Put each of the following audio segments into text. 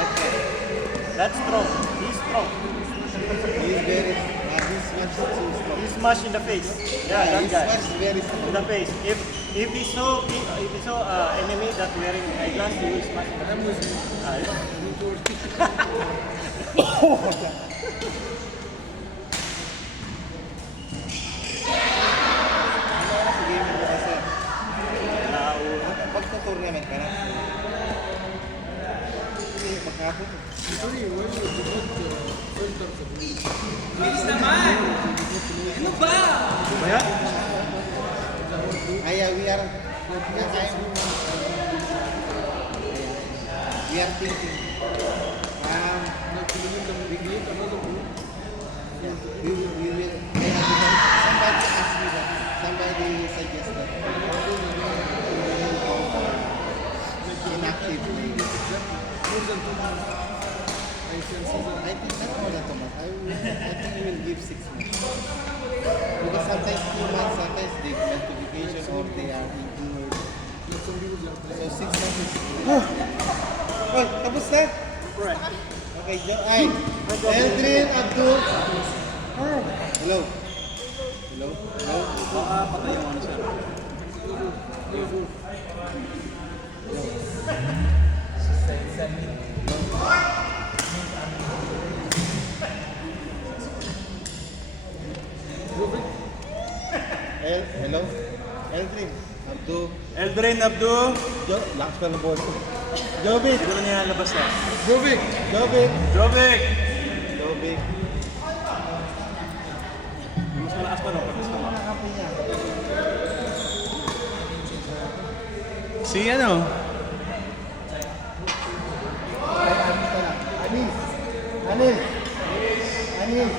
That guy. That's strong. He's strong. He's very, he's much too strong. He's smashed in the face. Yeah, that He's guy. much very strong. In the face. If he saw enemy that wearing eyeglass, he will smash in the face. Tournament ka na? Hindi, maghapon. Bilis naman! Ano ba? Yeah? We are thinking. We will. Somebody asked me that. Somebody suggested. Inactive. I think not more than 2 months. I think we will give 6 months. Because sometimes 2 months, sometimes they went to vacation or they are injured. So 6 months is... Oh, tapos na? Okay, ay. Eldrin, Abdul. Hello. Hello. Hello. Baka patay yung ano, sir. Hello. Eldrin, Abdul. Eldrin, Abdul. Lakas pa ng boss. Jovic. Dito na niya labas na. Jovic. Jovic. Jovic! Jovic. Mas malakas pa no? Mas malakas. Si ano? Anis. Anis. Anis.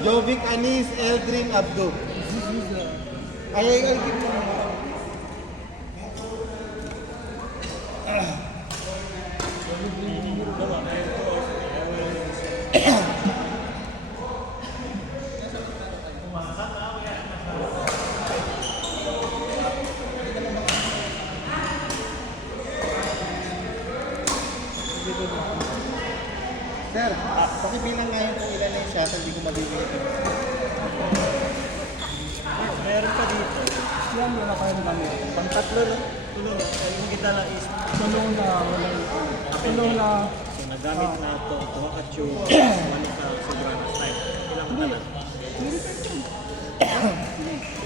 Jovic, Anis, Eldrin, Abdul. Ay, give mo. Sir, pakibilang ngayon kung ilan na yung shot, hindi ko mabibigay. Meron pa dito. Yan, wala kayo ng kami. Pang tatlo no? Tulong. Yung kita lang is Tulong na, walang... Tulong na... so nagamit na ito. Tuwakatsu. Wala ka sobrang style. Ilang ka na?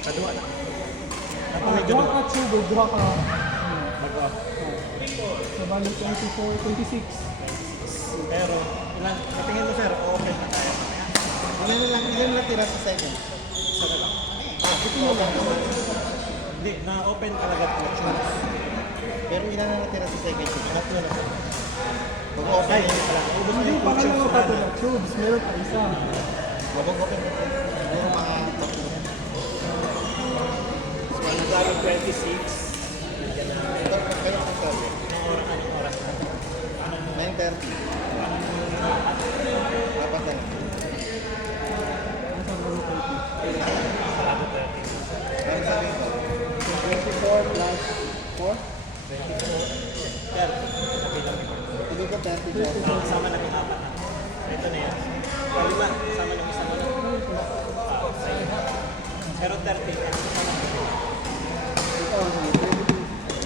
Kadua na. Ako medyo Duha ka tube, duha ka... bago. Sa bali 24, 26. Pero, ilan? Katingin mo sir, okay na tayo. Ilan na tira sa second? Isa na lang. Ito mo lang. Hindi, na-open talaga po. Choose. Pero ilan na natira sa second shoot? Hanap nyo na. Ay, hindi pala. Ubus mo Hindi yung pa ka choose lang na na tubes, meron pa isa. Mabag-open mo. Siguro mga tatlo. So, nagalo 26. Ito, kayo sa sabi. Anong oras na? 9:30. Apat na lang. Sarado 30. Ano sabi ko? 24 plus 4. 30. Sabi lang ito. Tuloy ko 34. Kasama na yung apat na. Ito na yan. Lima, kasama ng isa mo na. Pero 30. Ito,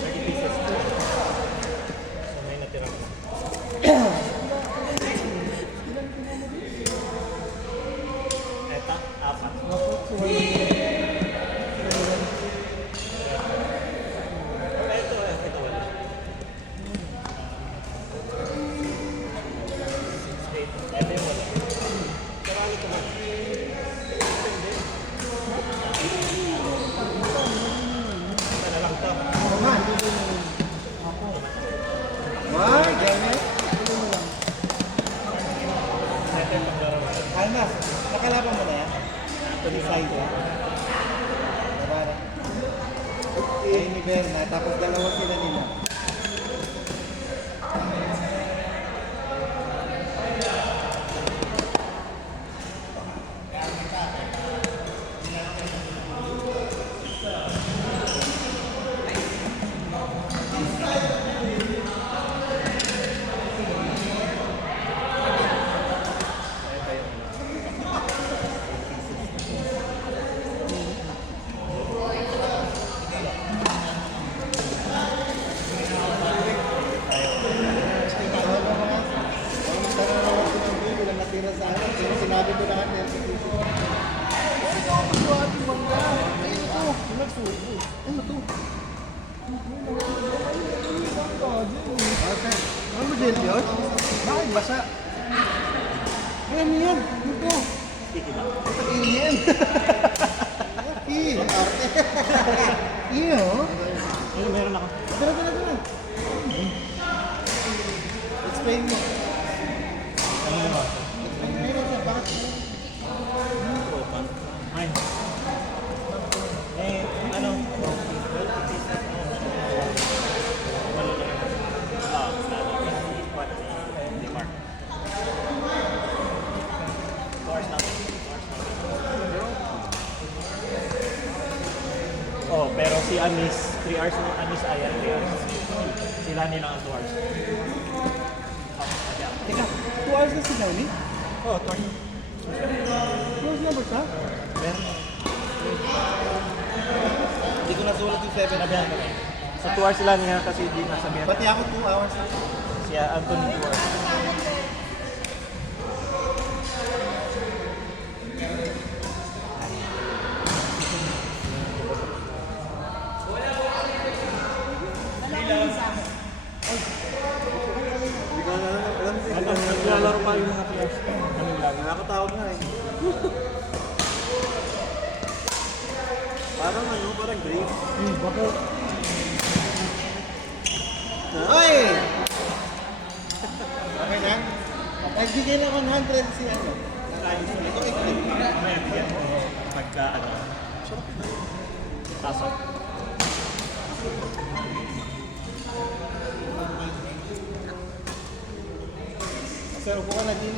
30 pieces. So may natira ko. Ito, apat. Ito wala. 6, 8. Ito yung wala. Pero ano ito man? Ito na lang ito. Man! Man! Ganyan? Almas, nakalaban mo na yan? Ito side ya? Nabara. Ay, ni Berna, tapos dalawa sila nila. Bell yun? Bakit basa? Ano yan? Ito. Sticky lang. Ito alien. Arte. Iyo. Meron ako. Tara. Explain mo. Ano naman? Meron na, bakit? Ay. Ano? Oh, pero si Anis, 3 hours mo, Anis Ayan, 3 hours. Sila nilang ang 2 hours. Teka, 2 hours na si Johnny? Oh, 2 hours. Close na ba siya? Meron. Hindi ko nasulat yung 7 Sabihan ko na. Sa 2 hours sila niya kasi di nasabihan. Pati ako 2 hours. Si Anthony 2 hours. Hindi ko na alam. Naglalaro pa yung mga players. Kami lang. Nakakatawag nga eh. Parang ano, parang grave. Baka Hoy! Okay na? Nagbigay na 100 si ano. Ito iklip. Pagka ano. Tasok. Sir, upo ka na din.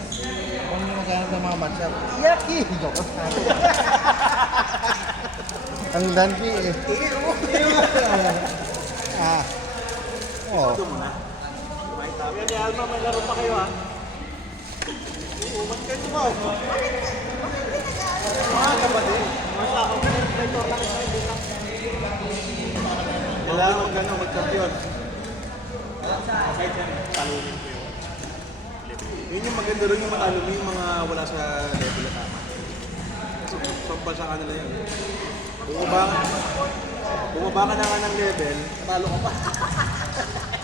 Kung hindi maghanap ng mga matchup. Yaki! Joke. Ang dandy eh. Ah. Oh. Ito muna. Yan ni Alma, may laro pa kayo ha. Ba't kayo tumaw? Mga kapatid. Marsa ako. Kailangan mo gano'n mag-champion. Kahit yan, talunin ko yun. Yun yung maganda rin yung matalo mo yung mga wala sa level na tama. So, pampasa ka nila yun. Bumaba ka na nga ng level, talo ka pa.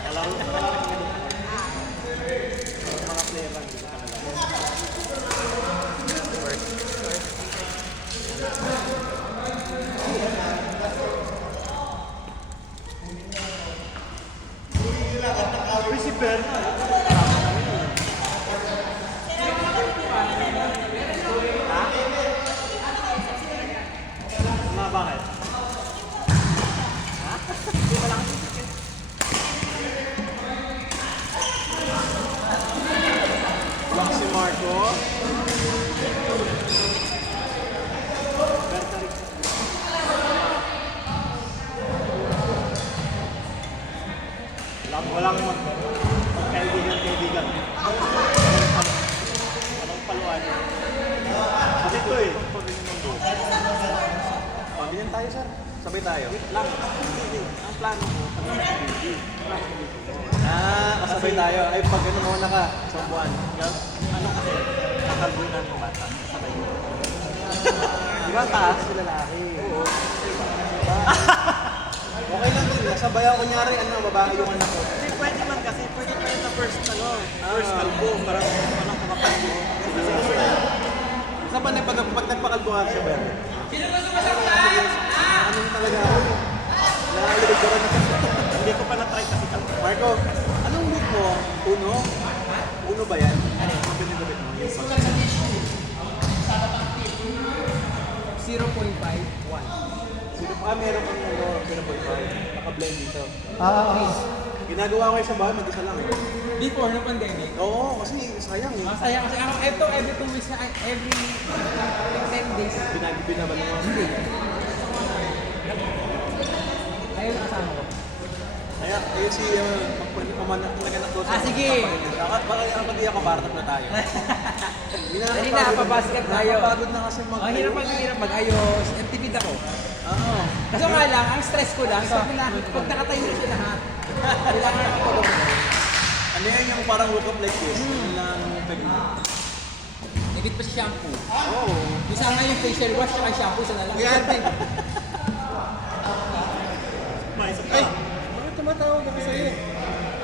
Kalaro na mga player lang dito ka nalang. Si Bernard. Bakit? Lang si Marco. Walang kaibigan. Walang paluan. Kasi ito eh. Pagbilin tayo, sir. Sabay tayo. Lang. Ang plano ko, Kasabay tayo. Ay, pag ano muna ka, isang buwan. ano kasi, nakalbunan yung bata. Sabay yun. Di ba taas si lalaki? Oo. Okay lang din. Nasabay ako kunyari, babae yung anak ko. Hindi, pwede man kasi. Pwede pa yun sa first kalbo. Parang walang kamakalbo. Sa pag nagpakalbuhan siya, Bern? Ano yung talaga ako? Nalilid ko rin ako. Hindi ko pa na-try kasi kalbo. Marco, anong look mo? Uno? Uno ba yan? Ano yung pinagabit mo? Yung pag- 0.51. Sino pa meron kang pinaboy-boy? Naka-blend dito. Ah, Ginagawa ko yung sa bahay, mag-isa lang eh. Before no pandemic. Oo, kasi sayang eh. Masaya kasi ako, ito every 2 weeks na, every 10 days. Binaban mo. Hindi. Ayun ang kasama ko. Kaya, si pamanak na close. Sige. Baka hindi ako bartak na tayo. Dali na, pabasket tayo. Nakapagod na kasi Ang hirap mag-ayos. Tipid ako. Oo. Kaso nga lang, ang stress ko lang, pag nakatayo na sila ha, kailangan ako tulog. Ano yan yung parang look up like this? Ano lang pwede mo? Nagit pa si shampoo. Oo. Bisa nga yung facial wash at shampoo sa nalang. Kuya Ate, May isa pa. ay! Bakit tumatawag ako sa'yo?